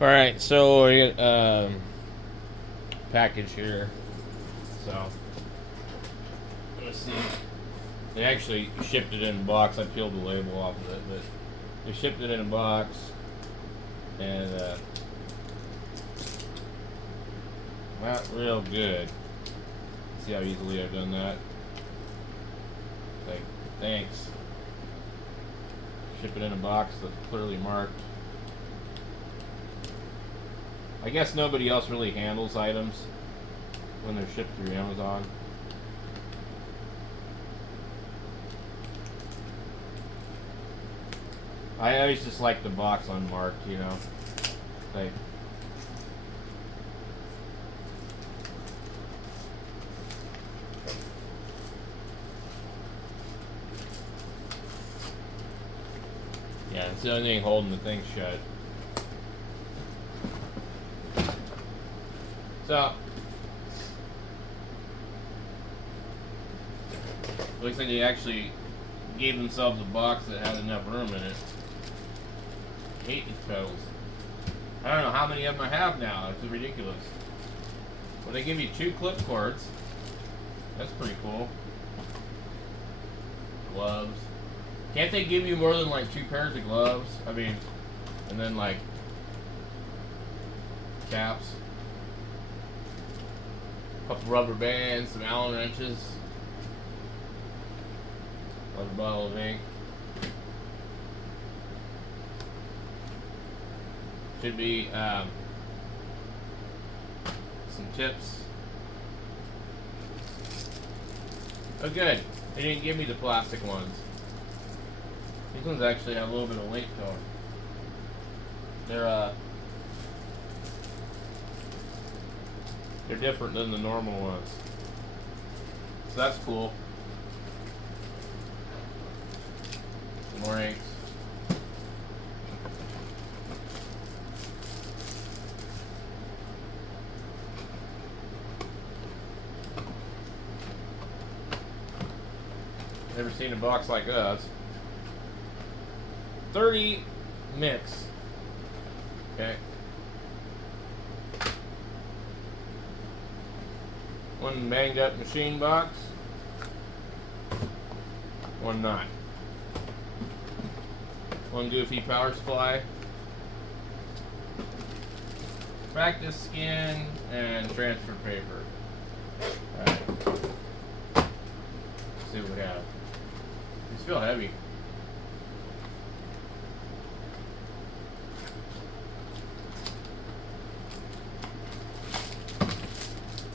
All right, so I got package here. So let's see. They actually shipped it in a box. I peeled the label off of it, but they shipped it in a box, and not real good. See how easily I've done that? Like, thanks. Ship it in a box that's clearly marked. I guess nobody else really handles items when they're shipped through Amazon. I always just like the box unmarked, you know. Like, yeah, it's the only thing holding the thing shut. So, looks like they actually gave themselves a box that had enough room in it. I hate these pedals. I don't know how many of them I have now. It's ridiculous. Well, they give you 2 clip cords. That's pretty cool. Gloves. Can't they give you more than like 2 pairs of gloves? I mean, and then like caps. A couple rubber bands, some Allen wrenches. Another bottle of ink. Should be some tips. Oh, good. They didn't give me the plastic ones. These ones actually have a little bit of weight to them. They're different than the normal ones. So that's cool. Some more inks. Never seen a box like us. 30 mix. Okay. One banged up machine box. One not. One goofy power supply. Practice skin and transfer paper. Alright. Let's see what we have. These feel heavy.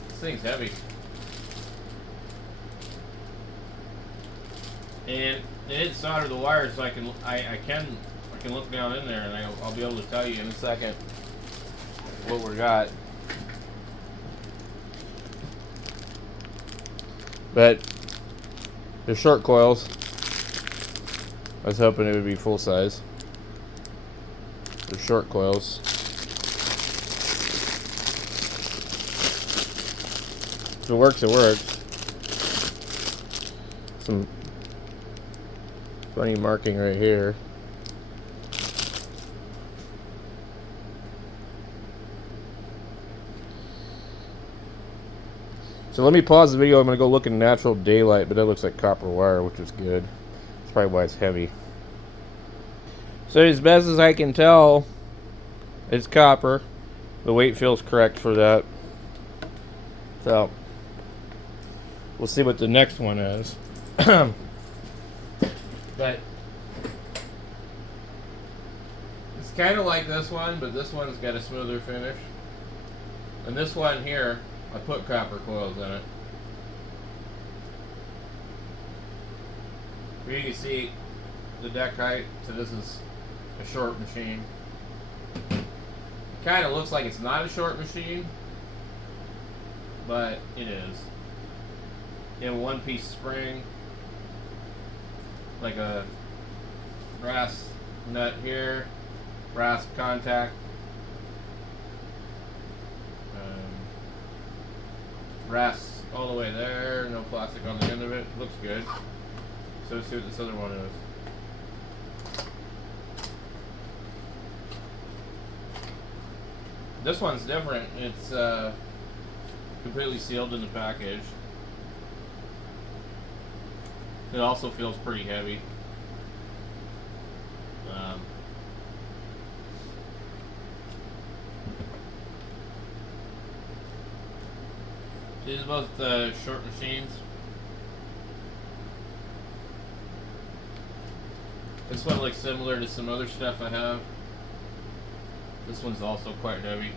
This thing's heavy. And they didn't solder the wires, so I can look down in there, and I'll be able to tell you in a second what we got. But they're short coils. I was hoping it would be full size. They're short coils. If it works, it works. Some funny marking right here. So let me pause the video. I'm going to go look in natural daylight, but that looks like copper wire, which is good. That's probably why it's heavy. So as best as I can tell, it's copper. The weight feels correct for that. So we'll see what the next one is. But it's kind of like this one, but this one's got a smoother finish. And this one here, I put copper coils in it. Here you can see the deck height, so this is a short machine. It kind of looks like it's not a short machine, but it is. In a one-piece spring, like a brass nut here, brass contact, brass all the way there, no plastic on the end of it. Looks good. So let's see what this other one is. This one's different. It's completely sealed in the package. It also feels pretty heavy. These are both short machines. This one looks similar to some other stuff I have. This one's also quite heavy.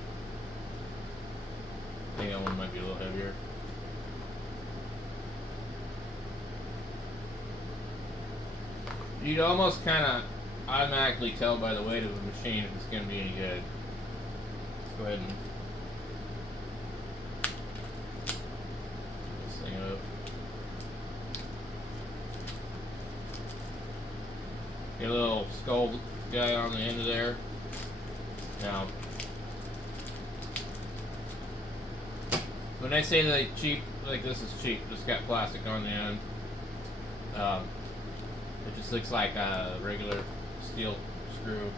I think that one might be a little heavier. You'd almost kind of automatically tell by the weight of the machine if it's going to be any good. Let's go ahead and this thing up. Get a little skull guy on the end of there. Now, when I say like cheap, like this is cheap, it's got plastic on the end. It just looks like a regular steel screw.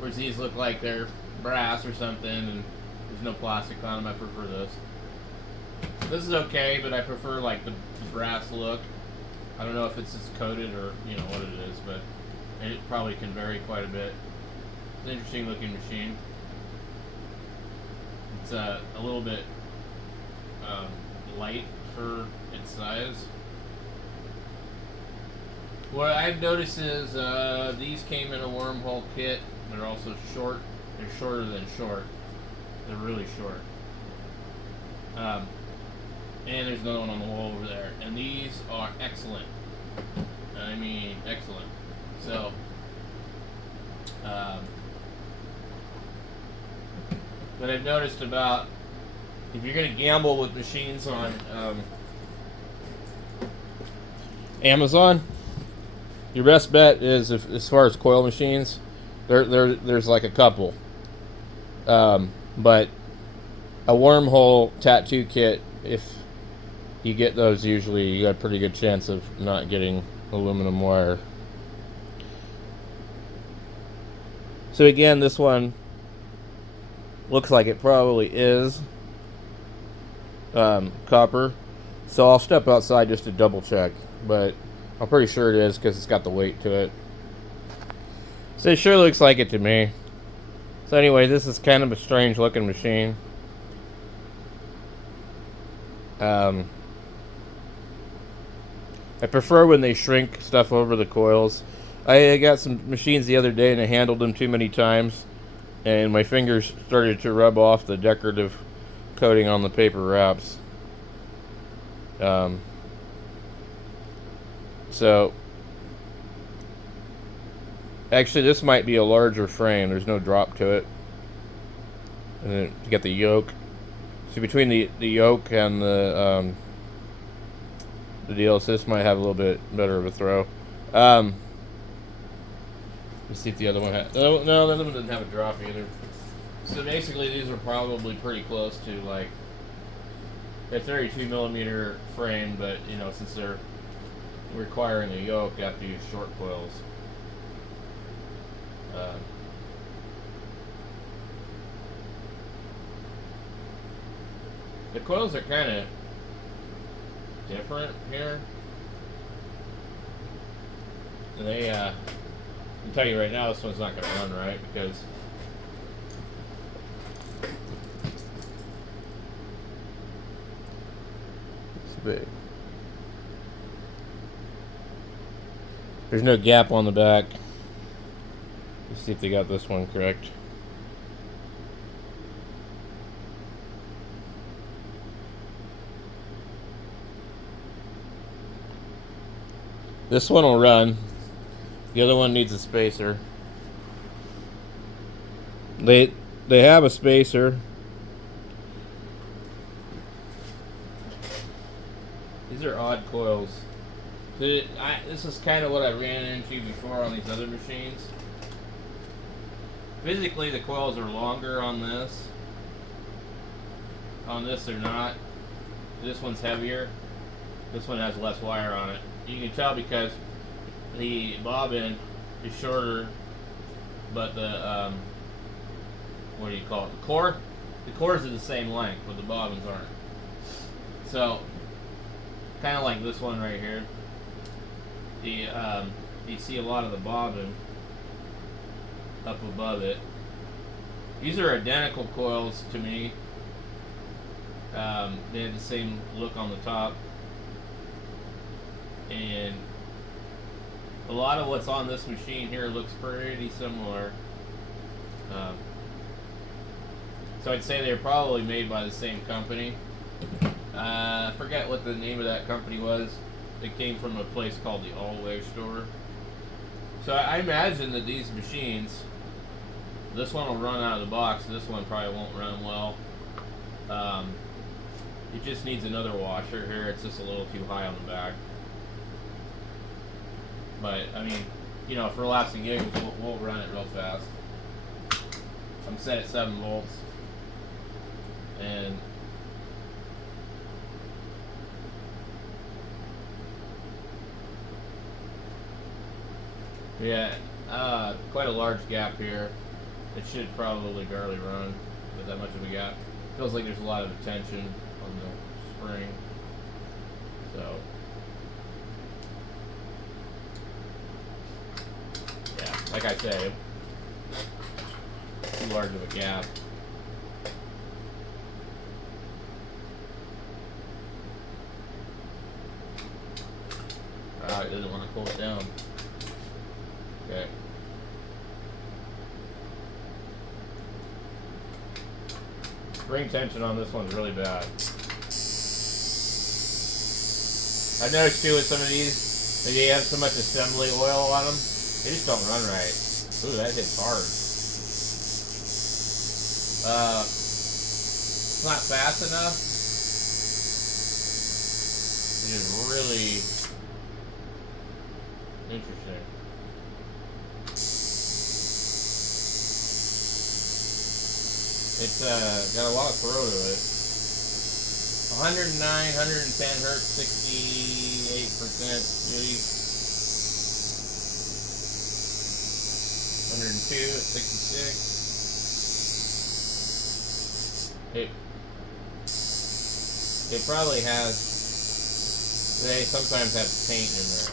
Whereas these look like they're brass or something, and there's no plastic on them. I prefer this. This is okay, but I prefer like the brass look. I don't know if it's just coated or what it is, but it probably can vary quite a bit. It's an interesting looking machine. It's a little bit light for its size. What I've noticed is these came in a Wormhole kit. They're also short. They're shorter than short. They're really short. And there's another one on the wall over there. And these are excellent. I mean, excellent. So, but I've noticed about if you're going to gamble with machines on Amazon, your best bet is as far as coil machines, there's like a couple, but a Wormhole tattoo kit, if you get those, usually you got a pretty good chance of not getting aluminum wire. So again, this one looks like it probably is copper, so I'll step outside just to double check, but I'm pretty sure it is because it's got the weight to it. So it sure looks like it to me. So anyway, this is kind of a strange looking machine. I prefer when they shrink stuff over the coils. I got some machines the other day and I handled them too many times, and my fingers started to rub off the decorative coating on the paper wraps. So actually this might be a larger frame. There's no drop to it. And then to get the yoke. So between the yoke and the deal, so this might have a little bit better of a throw. Let's see if the other one has. No, the other one doesn't have a drop either. So basically, these are probably pretty close to like a 32mm frame, but since they're requiring a yoke, you have to use short coils. The coils are kind of different here. And they, I'll tell you right now, this one's not going to run right because it's big. There's no gap on the back. Let's see if they got this one correct. This one will run. The other one needs a spacer. They have a spacer. These are odd coils. This is kind of what I ran into before on these other machines. Physically, the coils are longer on this. On this, they're not. This one's heavier. This one has less wire on it. You can tell because the bobbin is shorter, but the what do you call it? The core. The cores are the same length, but the bobbins aren't. So, kind of like this one right here. You see a lot of the bobbin up above it. These are identical coils to me. They have the same look on the top, and a lot of what's on this machine here looks pretty similar. So I'd say they're probably made by the same company. I forget what the name of that company was. It came from a place called the All-Way Store. So I imagine that these machines, this one will run out of the box, this one probably won't run well. It just needs another washer here. It's just a little too high on the back. But, I mean, you know, for laughs and giggles, we'll run it real fast. I'm set at 7 volts. And yeah, quite a large gap here. It should probably barely run with that much of a gap. Feels like there's a lot of tension on the spring. So yeah, like I said, too large of a gap. It doesn't want to pull it down. Okay. Spring tension on this one's really bad. I've noticed too with some of these, they have so much assembly oil on them, they just don't run right. Ooh, that hits hard. It's not fast enough. It is really interesting. It's got a lot of throw to it. 109, 110 hertz, 68% duty. 102 at 66. It probably has, they sometimes have paint in there.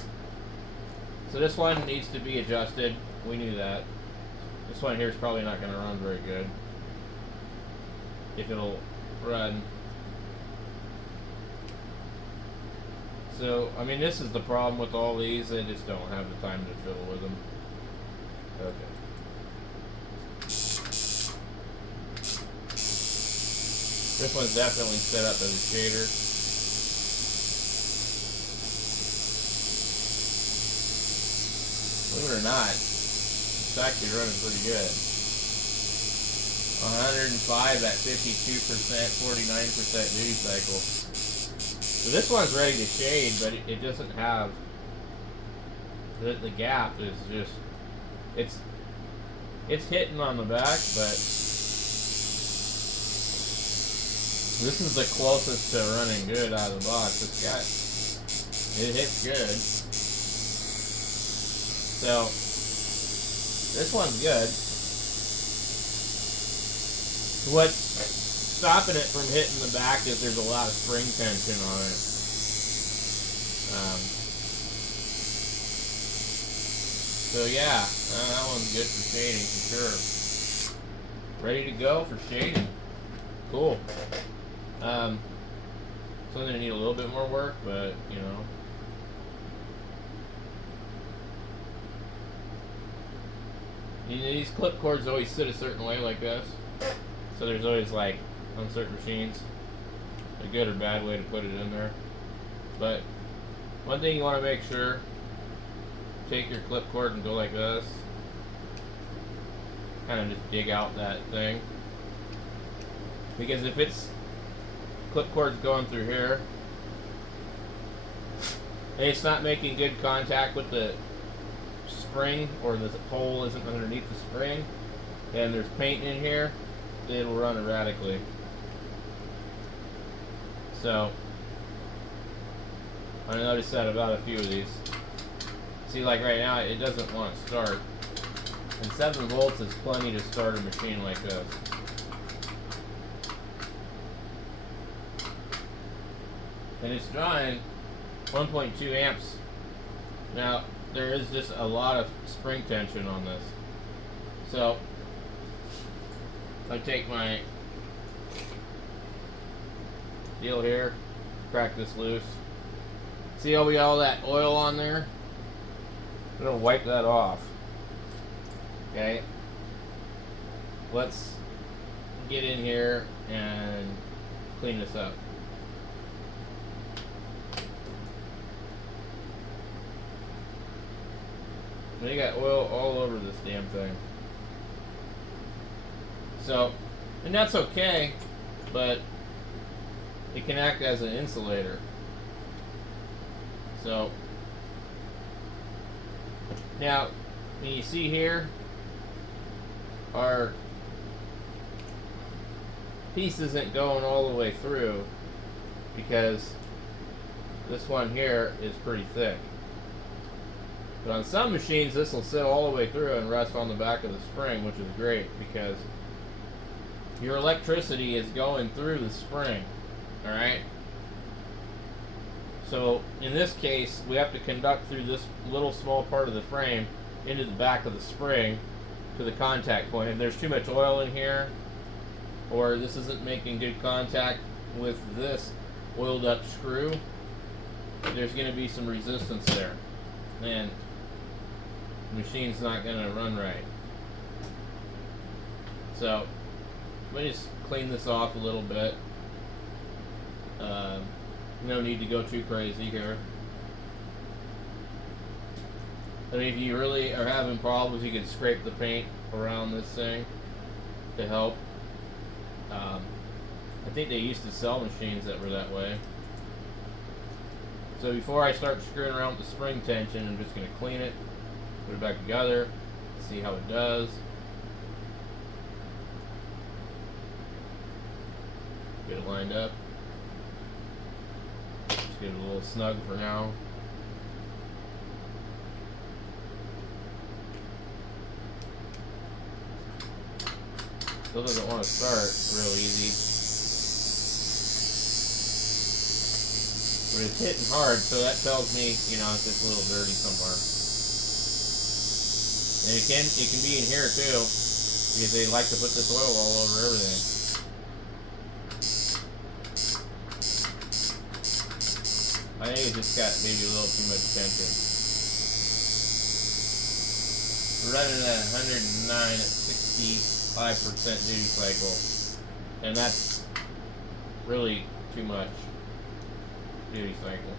So this one needs to be adjusted. We knew that. This one here is probably not going to run very good. If it'll run. So, I mean, this is the problem with all these. They just don't have the time to fiddle with them. Okay. This one's definitely set up as a shader. Believe it or not, it's actually running pretty good. 105 at 52%, 49% duty cycle. So this one's ready to shade, but it doesn't have, the gap is just, it's hitting on the back, but this is the closest to running good out of the box. It hits good. So this one's good. What's stopping it from hitting the back is there's a lot of spring tension on it. So yeah, that one's good for shading for sure. Ready to go for shading. Cool. Something to need a little bit more work, but you know. These clip cords always sit a certain way like this. So there's always, like, on certain machines, a good or bad way to put it in there. But one thing you want to make sure, take your clip cord and go like this. Kind of just dig out that thing. Because if it's clip cord's going through here, and it's not making good contact with the spring, or the hole isn't underneath the spring, and there's paint in here, it'll run erratically. So I noticed that about a few of these. See, like right now, it doesn't want to start. And 7 volts is plenty to start a machine like this. And it's drawing 1.2 amps. Now, there is just a lot of spring tension on this. So, I take my deal here, crack this loose. See how we got all that oil on there? I'm gonna wipe that off. Okay. Let's get in here and clean this up. They got oil all over this damn thing. So, and that's okay, but it can act as an insulator. So, now, when you see here, our piece isn't going all the way through because this one here is pretty thick. But on some machines, this will sit all the way through and rest on the back of the spring, which is great because your electricity is going through the spring. Alright? So, in this case, we have to conduct through this little small part of the frame into the back of the spring to the contact point. If there's too much oil in here, or this isn't making good contact with this oiled up screw, there's going to be some resistance there. And the machine's not going to run right. So, let me just clean this off a little bit. No need to go too crazy here. I mean, if you really are having problems, you can scrape the paint around this thing to help. I think they used to sell machines that were that way. So before I start screwing around with the spring tension, I'm just going to clean it, put it back together, see how it does. Get it lined up. Just get it a little snug for now. Still doesn't want to start real easy. But it's hitting hard, so that tells me, you know, it's just a little dirty somewhere. And it can be in here too, because they like to put this oil all over everything. I think it just got maybe a little too much tension. We're running at 109 at 65% duty cycle, and that's really too much duty cycle.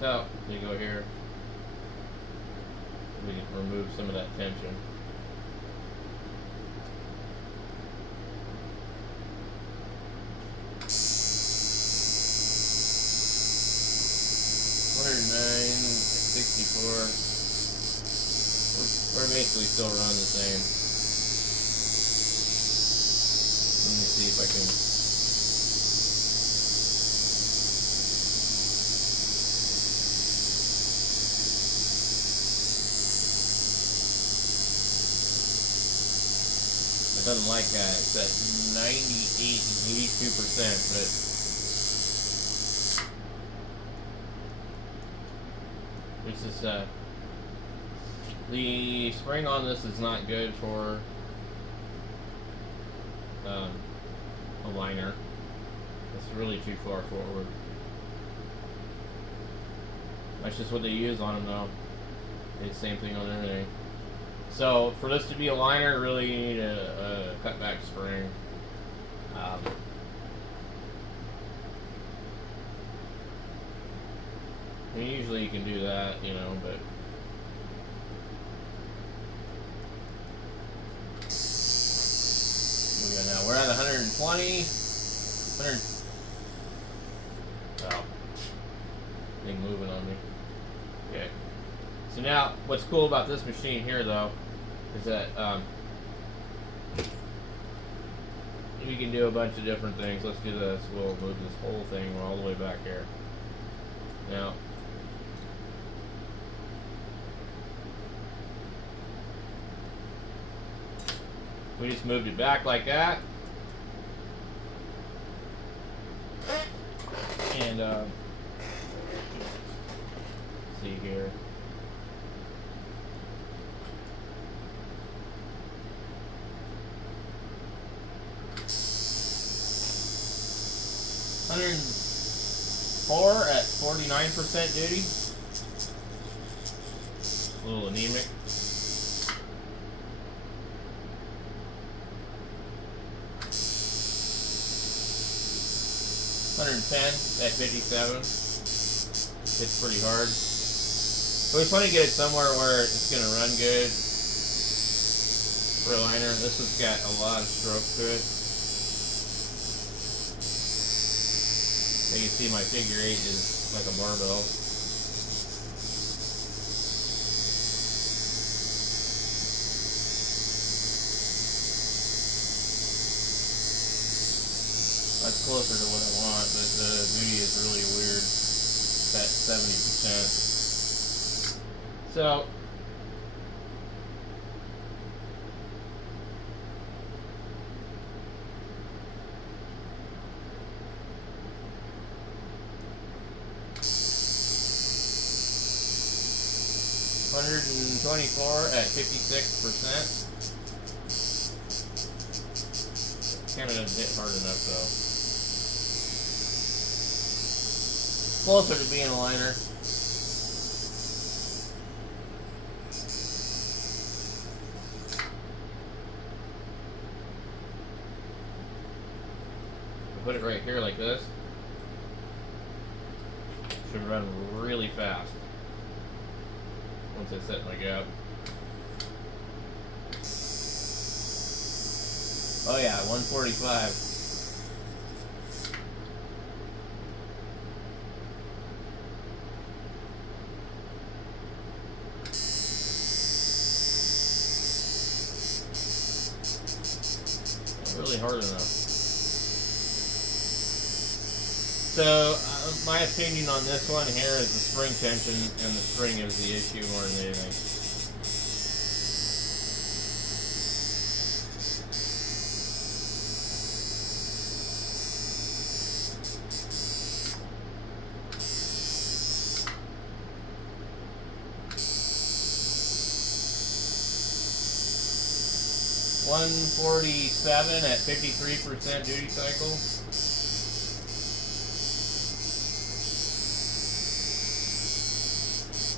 So, you go here, we can remove some of that tension. We're basically still running the same. Let me see if I can. It doesn't like that. It's at 98 and 82%, but this is the spring on this is not good for a liner. It's really too far forward. That's just what they use on them though. It's the same thing on everything. So for this to be a liner, really you need a cutback spring. I mean, usually you can do that, you know, but now we're at 120. 100. Oh, thing moving on me. Okay. So now, what's cool about this machine here, though, is that we can do a bunch of different things. Let's do this. We'll move this whole thing all the way back here. Now, We just moved it back like that. And see here. $104 at 49% duty. A little anemic. $110 at 57. It's pretty hard. But we just want to get it somewhere where it's going to run good for a liner. This has got a lot of stroke to it. You can see my figure 8 is like a barbell. That's closer to what I want, but the duty is really weird. It's at 70%. So, $124 at 56%. Kind of doesn't hit hard enough though. Closer to being a liner. Put it right here like this. Should run really fast once I set my gap. Oh yeah, 145. Not really hard enough. So, my opinion on this one here is the spring tension, and the spring is the issue more than anything. $147 at 53% duty cycle.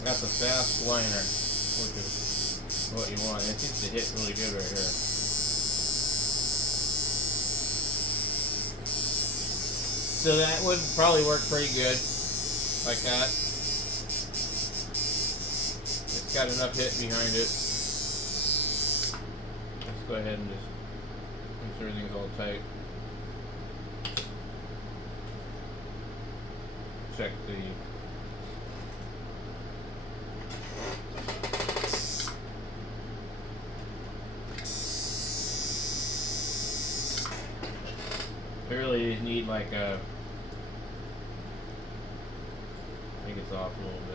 That's a fast liner, which is what you want. It seems to hit really good right here. So that would probably work pretty good, like that. It's got enough hit behind it. Let's go ahead and just make sure everything's all tight. Check the we really need like a, I think it's off a little bit.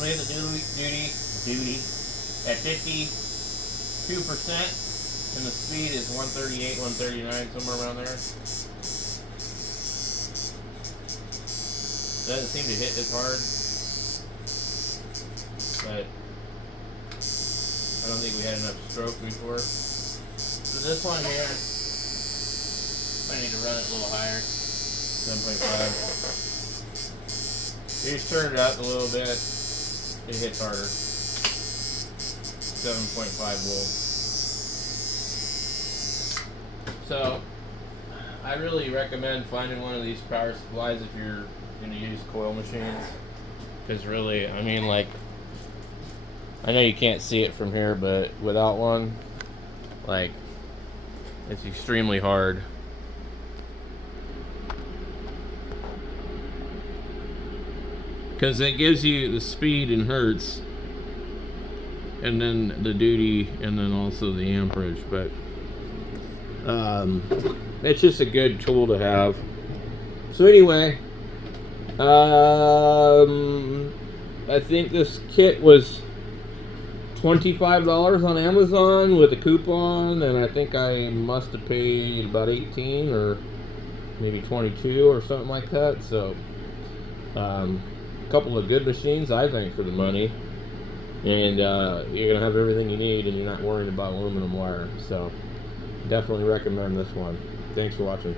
We have the duty at 52%, and the speed is 138, 139, somewhere around there. Doesn't seem to hit as hard, but I don't think we had enough stroke before. So this one here, I need to run it a little higher, 7.5. You just turn it up a little bit. It hits harder. 7.5 volt. So, I really recommend finding one of these power supplies if you're going to use coil machines. Because really, I mean, like, I know you can't see it from here, but without one, like, It's extremely hard. Because it gives you the speed in hertz, and then the duty, and then also the amperage. But it's just a good tool to have. So anyway, I think this kit was $25 on Amazon with a coupon, and I think I must have paid about 18 or maybe 22 or something like that. So a couple of good machines, I think, for the money, and you're gonna have everything you need, and you're not worrying about aluminum wire. So definitely recommend this one. Thanks for watching.